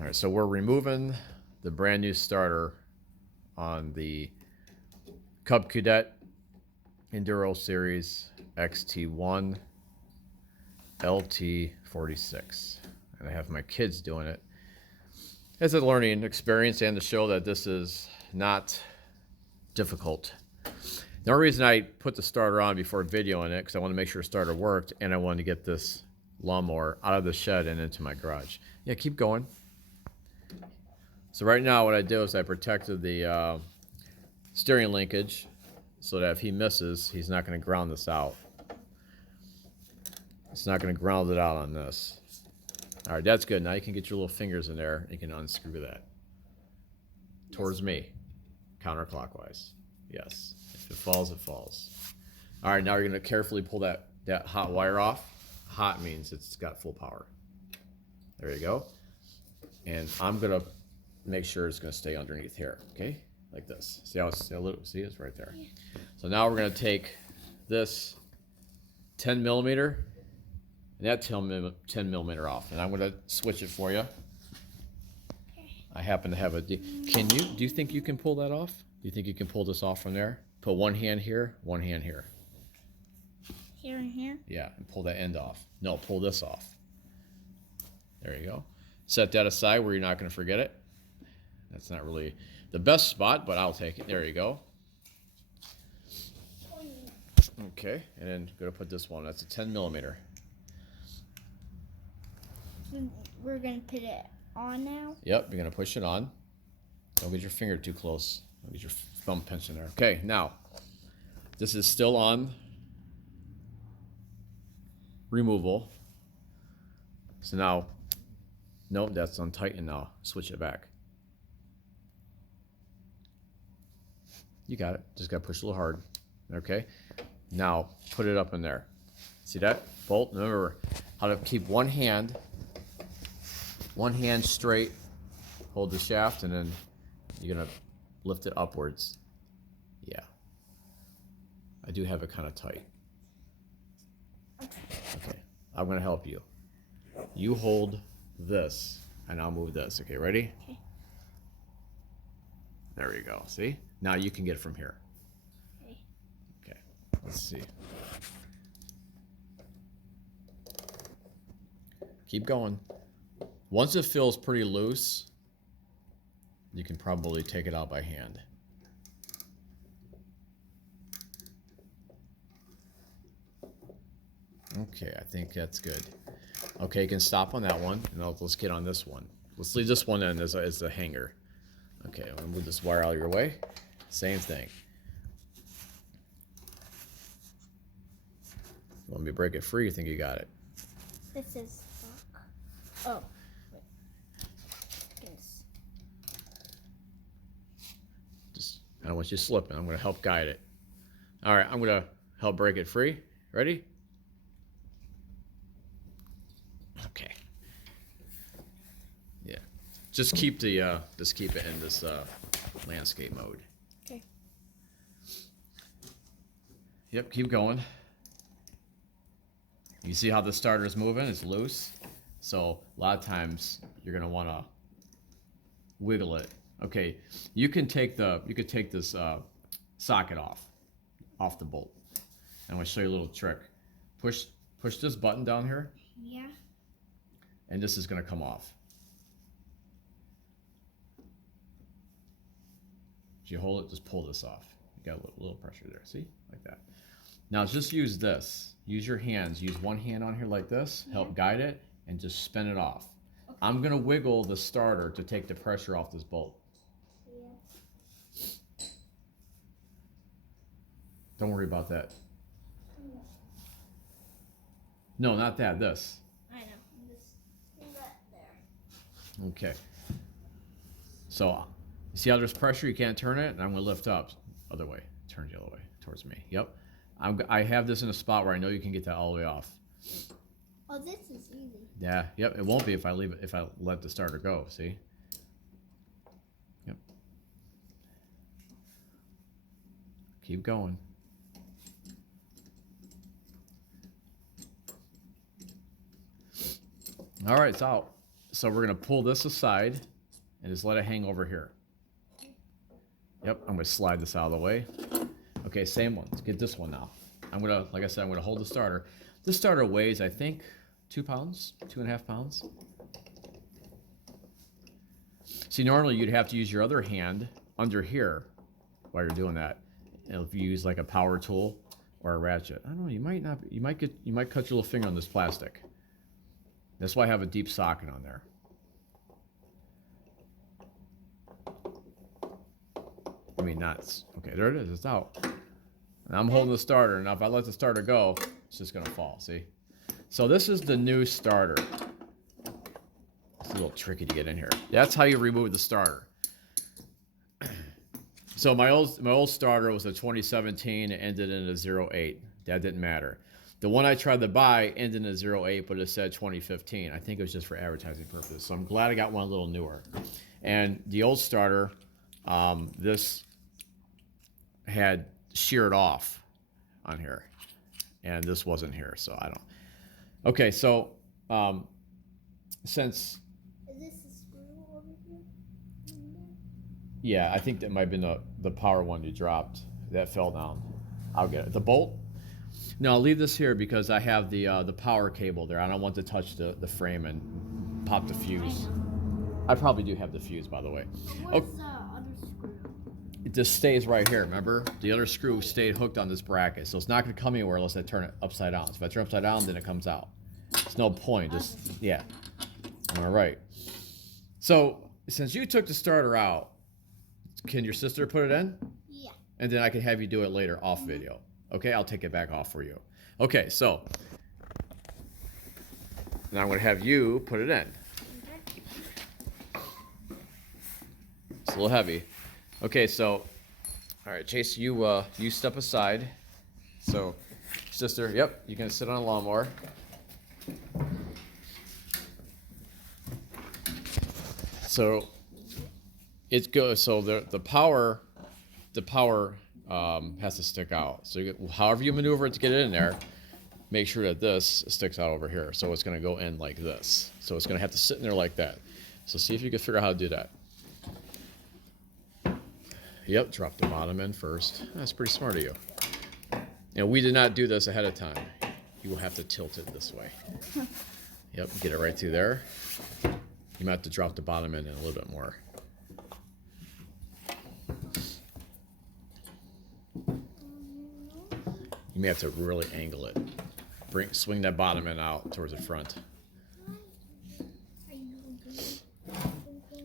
All right, so we're removing the brand new starter on the Cadet Enduro Series XT1 LT46. And I have my kids doing it as a learning experience and to show that this is not difficult. The only reason I put the starter on before videoing it, because I want to make sure the starter worked, and I wanted to get this lawnmower out of the shed and into my garage. Yeah, keep going. So right now what I do is I protected the steering linkage so that if he misses, he's not going to ground this out. It's not going to ground it out on this. All right, that's good. Now you can get your little fingers in there and you can unscrew that. Towards me, counterclockwise. Yes, if it falls, it falls. All right, now you're going to carefully pull that hot wire off. Hot means it's got full power. There you go. And I'm going to make sure it's going to stay underneath here, okay? Like this. See how it's a little, see it's right there. Yeah. So now we're going to take this 10 millimeter and that 10 millimeter off. And I'm going to switch it for you. I happen to have a, do you think you can pull that off? Do you think you can pull this off from there? Put one hand here, one hand here. Here and here? Yeah, and pull that end off. No, pull this off. There you go. Set that aside where you're not going to forget it. That's not really the best spot, but I'll take it. There you go. Okay, and then go to put this one. That's a 10 millimeter. We're going to put it on now? Yep, you're going to push it on. Don't get your finger too close. Don't get your thumb pinched in there. Okay, now, this is still on removal. So now, nope, that's untightened now. Switch it back. You got it. Just got to push a little hard. Okay, now put it up in there. See that? Bolt. Remember how to keep one hand straight, hold the shaft, and then you're going to lift it upwards. Yeah. I do have it kind of tight. Okay. I'm going to help you. You hold this, and I'll move this. Okay, ready? Okay. There you go. See? Now you can get it from here. Okay. Okay. Let's see. Keep going. Once it feels pretty loose, you can probably take it out by hand. Okay, I think that's good. Okay, you can stop on that one, and let's get on this one. Let's leave this one in as the hanger. Okay, I'm gonna move this wire out of your way. Same thing. You want me to break it free? You think you got it? This is stuck. Oh. Wait. Yes. I don't want you slipping. I'm going to help guide it. All right, I'm going to help break it free. Ready? Okay. Yeah. Just keep it in this landscape mode. Okay. Yep, keep going. You see how the starter is moving? It's loose. So a lot of times you're going to want to wiggle it. Okay, you could take this socket off the bolt. I'm going to show you a little trick. Push this button down here. Yeah. And this is going to come off. If you hold it, just pull this off. You got a little pressure there. See, like that. Now just use this. Use your hands. Use one hand on here like this. Help guide it, and just spin it off. Okay. I'm going to wiggle the starter to take the pressure off this bolt. Don't worry about that. No, not that. This. I know. Just that there. Okay. So, you see how there's pressure? You can't turn it, and I'm going to lift up. Other way. Turn the other way towards me. Yep. I have this in a spot where I know you can get that all the way off. Oh, this is easy. Yeah. Yep. It won't be if I leave it. If I let the starter go. See. Yep. Keep going. All right, it's out. So we're gonna pull this aside and just let it hang over here. Yep, I'm gonna slide this out of the way. Okay, same one. Let's get this one now. I'm gonna, like I said, I'm gonna hold the starter. This starter weighs, I think, 2 pounds, 2.5 pounds. See, normally you'd have to use your other hand under here while you're doing that. And if you use like a power tool or a ratchet, I don't know, you might not, you might cut your little finger on this plastic. That's why I have a deep socket on there. I mean, not, okay, there it is, it's out. And I'm holding the starter. Now if I let the starter go, it's just gonna fall, see? So this is the new starter. It's a little tricky to get in here. That's how you remove the starter. So my old starter was a 2017, it ended in a 08. That didn't matter. The one I tried to buy ended in a 08, but it said 2015. I think it was just for advertising purposes. So I'm glad I got one a little newer. And the old starter, this had sheared off on here, and this wasn't here, so I don't. Okay, so since. Is this a screw over here? Yeah, I think that might have been the power one you dropped. That fell down. I'll get it. The bolt? No, I'll leave this here because I have the power cable there. I don't want to touch the frame and pop the fuse. I probably do have the fuse, by the way. Where's the other screw? It just stays right here, remember? The other screw stayed hooked on this bracket, so it's not going to come anywhere unless I turn it upside down. So if I turn it upside down, then it comes out. It's no point, just, yeah. All right. So, since you took the starter out, can your sister put it in? Yeah. And then I can have you do it later off video. Okay, I'll take it back off for you. Okay, so now I'm going to have you put it in. It's a little heavy. Okay, so all right, Chase, you step aside. So, sister, yep, you can sit on a lawnmower. So it goes. So the power has to stick out. So however you maneuver it to get it in there, make sure that this sticks out over here. So it's going to go in like this. So it's going to have to sit in there like that. So see if you can figure out how to do that. Yep, drop the bottom in first. That's pretty smart of you. And we did not do this ahead of time. You will have to tilt it this way. Yep, get it right through there. You might have to drop the bottom in a little bit more. You may have to really angle it. Swing that bottom end out towards the front.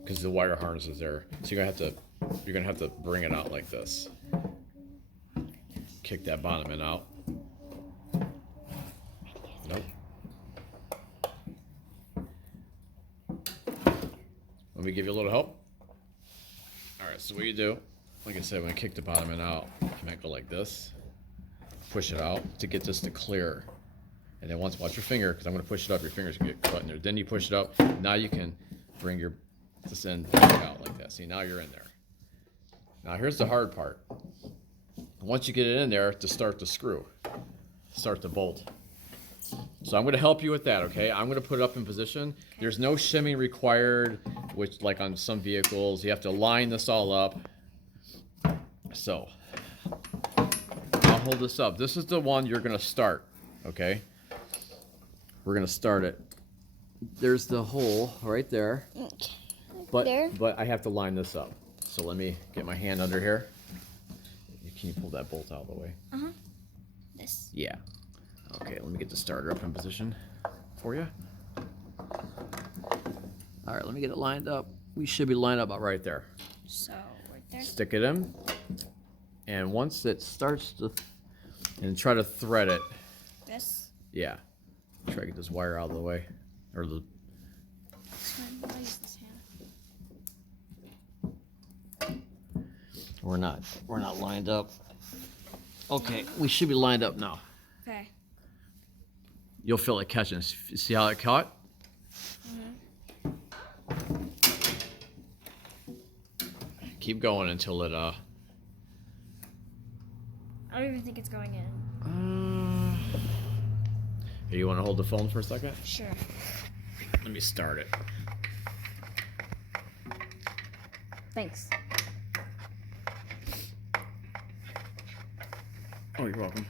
Because the wire harness is there. So you're gonna have to bring it out like this. Kick that bottom end out. Nope. Let me give you a little help. All right, so what you do, like I said, when I kick the bottom end out, you might go like this. Push it out to get this to clear. And then watch your finger, because I'm going to push it up, your fingers get caught in there. Then you push it up. Now you can bring this end back out like that. See, now you're in there. Now here's the hard part. Once you get it in there, to start the screw, start the bolt. So I'm going to help you with that, okay? I'm going to put it up in position. There's no shimming required, which like on some vehicles, you have to line this all up. So I'll hold this up. This is the one you're going to start, okay? We're going to start it. There's the hole right there. But I have to line this up. So let me get my hand under here. Can you pull that bolt out of the way? Uh-huh. This. Yeah. Okay, let me get the starter up in position for you. All right, let me get it lined up. We should be lined up about right there. So, right there. Stick it in. And once it starts to, and try to thread it. This? Yeah. Try to get this wire out of the way. Or the. I'll use this hand. We're not lined up. Okay, we should be lined up now. Okay. You'll feel it catching. See how it caught? Mm-hmm. Keep going until it I don't even think it's going in. Hey, you want to hold the phone for a second? Sure. Let me start it. Thanks. Oh, you're welcome.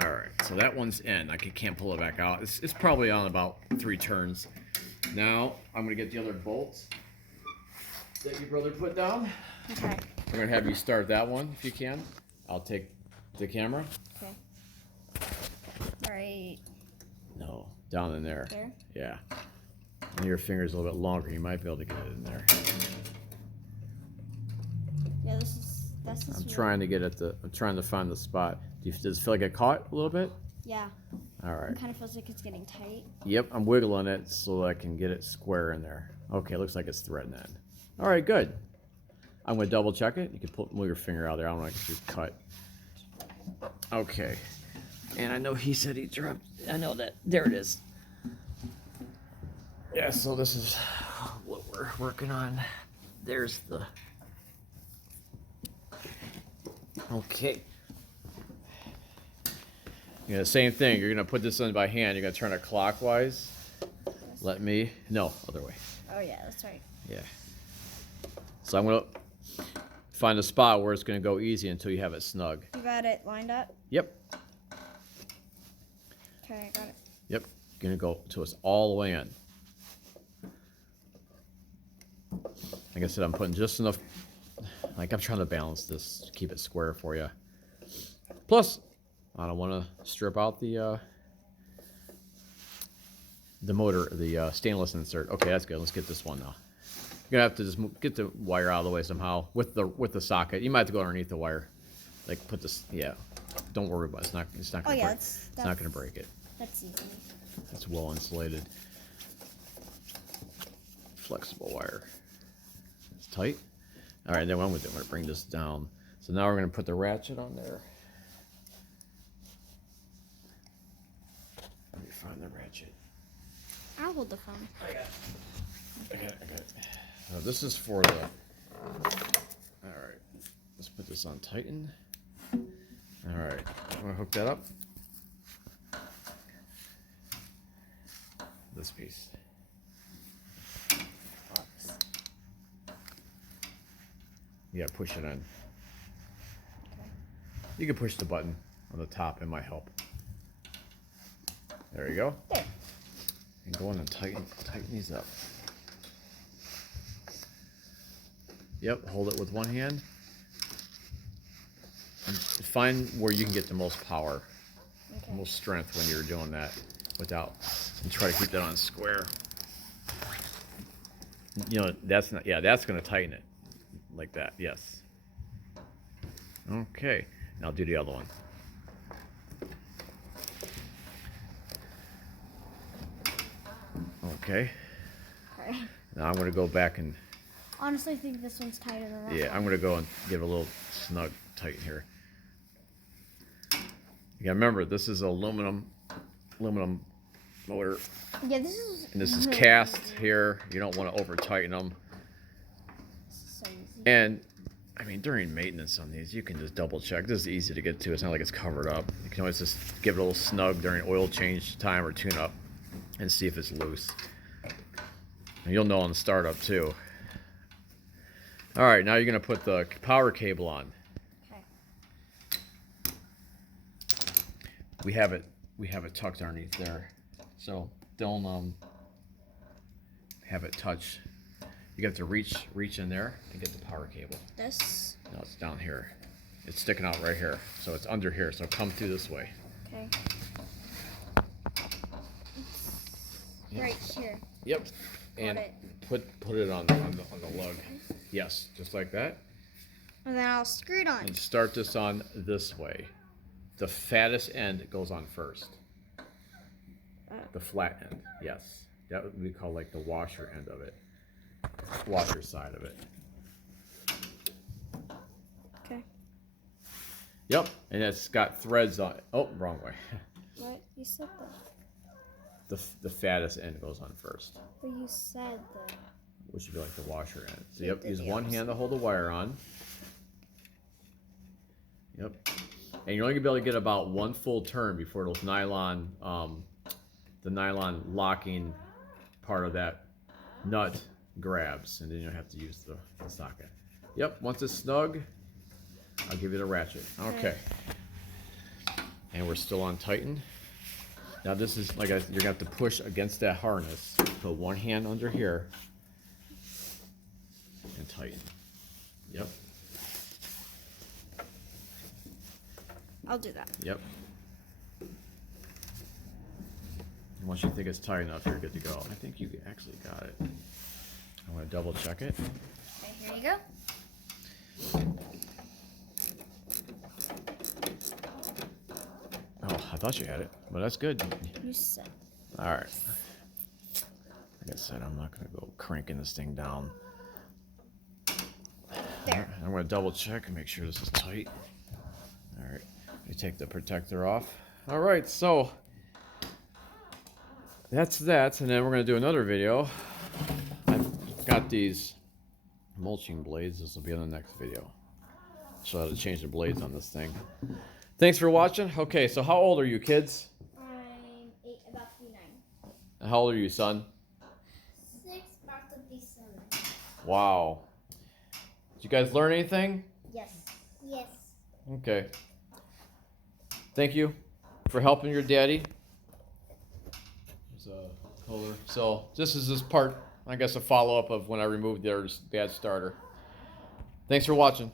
All right, so that one's in. I can't pull it back out. It's probably on about 3 turns. Now I'm gonna get the other bolts that your brother put down. Okay. We're gonna have you start that one if you can. I'll take the camera. Okay. Right No, down in there. there. Yeah. And your finger's a little bit longer. You might be able to get it in there. Yeah, that's I'm trying to get at the. I'm trying to find the spot. Does it feel like it caught a little bit? Yeah. All right. It kind of feels like it's getting tight. Yep, I'm wiggling it so I can get it square in there. Okay, looks like it's threading that. All right, good. I'm gonna double check it. You can move your finger out there. I don't want to get you cut. Okay. And I know he said he dropped. I know that. There it is. Yeah. So this is what we're working on. There's the. Okay. Yeah, same thing. You're gonna put this in by hand. You're gonna turn it clockwise. Let me. No, other way. Oh yeah, that's right. Yeah. So I'm gonna find a spot where it's gonna go easy until you have it snug. You got it lined up? Yep. Okay, I got it. Yep. Gonna go till it's all the way in. Like I said, I'm putting just enough. Like I'm trying to balance this to keep it square for you. Plus, I don't want to strip out the motor, the stainless insert. Okay, that's good. Let's get this one now. You're gonna have to just get the wire out of the way somehow with the socket. You might have to go underneath the wire, like put this. Yeah, don't worry about it. It's not gonna break. It's not gonna break it. That's easy. It's well insulated, flexible wire. It's tight. All right, then what I'm gonna do, I'm gonna bring this down. So now we're gonna put the ratchet on there. Let me find the ratchet. I'll hold the phone. I got it. This is for the. All right, let's put this on tighten. All right, I'm gonna hook that up. This piece. Oops. You gotta push it in. Okay. You can push the button on the top, it might help. There you go. There. And go in and tighten these up. Yep, hold it with one hand. And find where you can get the most power, Okay. the most strength when you're doing that without, and try to keep that on square. You know, that's not, yeah, that's gonna tighten it. Like that, yes. Okay, now do the other one. Okay, Okay. now I'm gonna go back and, Honestly, I think this one's tighter than that. yeah, I'm gonna go and give it a little snug tighten here. You gotta remember, this is aluminum motor, Yeah, this is. and this is really cast easy. here. You don't want to over tighten them. This is so easy. And I mean, during maintenance on these, you can just double check. This is easy to get to. It's not like it's covered up. You can always just give it a little snug during oil change time or tune up and see if it's loose. And you'll know on the startup too. All right, now you're gonna put the power cable on. Okay. We have it tucked underneath there, so don't have it touch. You have to reach in there and get the power cable. This. No, it's down here. It's sticking out right here, so it's under here. So come through this way. Okay. Yep. Right here. Yep. And it. put it on the lug. Yes, just like that. And then I'll screw it on. And start this on this way. The fattest end goes on first. The flat end, yes. That would be called like the washer end of it. Washer side of it. Okay. Yep, and it's got threads on it. Oh, wrong way. What? You said that. The fattest end goes on first, But you said that. which would be like the washer end. So You yep, did use the one hand opposite. to hold the wire on. Yep. And you're only gonna be able to get about one full turn before those nylon the nylon locking part of that nut grabs, and then you don't have to use the socket. Yep, once it's snug, I'll give you the ratchet. Okay. And we're still on tighten. Now this is, like, you're gonna have to push against that harness. Put one hand under here and tighten. Yep. I'll do that. Yep. And once you think it's tight enough, you're good to go. I think you actually got it. I want to double check it. Okay, here you go. Oh, I thought you had it, but that's good. You said. All right. Like I said, I'm not going to go cranking this thing down. There. All right, I'm going to double check and make sure this is tight. All right. Let me take the protector off. All right, so that's that, and then we're going to do another video. I've got these mulching blades. This will be in the next video. So I had to change the blades on this thing. Thanks for watching. Okay, so how old are you, kids? I'm 8, about to be 9. How old are you, son? 6, about to be 7. Wow. Did you guys learn anything? Yes. Yes. Okay. Thank you for helping your daddy. There's a color. So this is part, I guess, a follow-up of when I removed their dad's starter. Thanks for watching.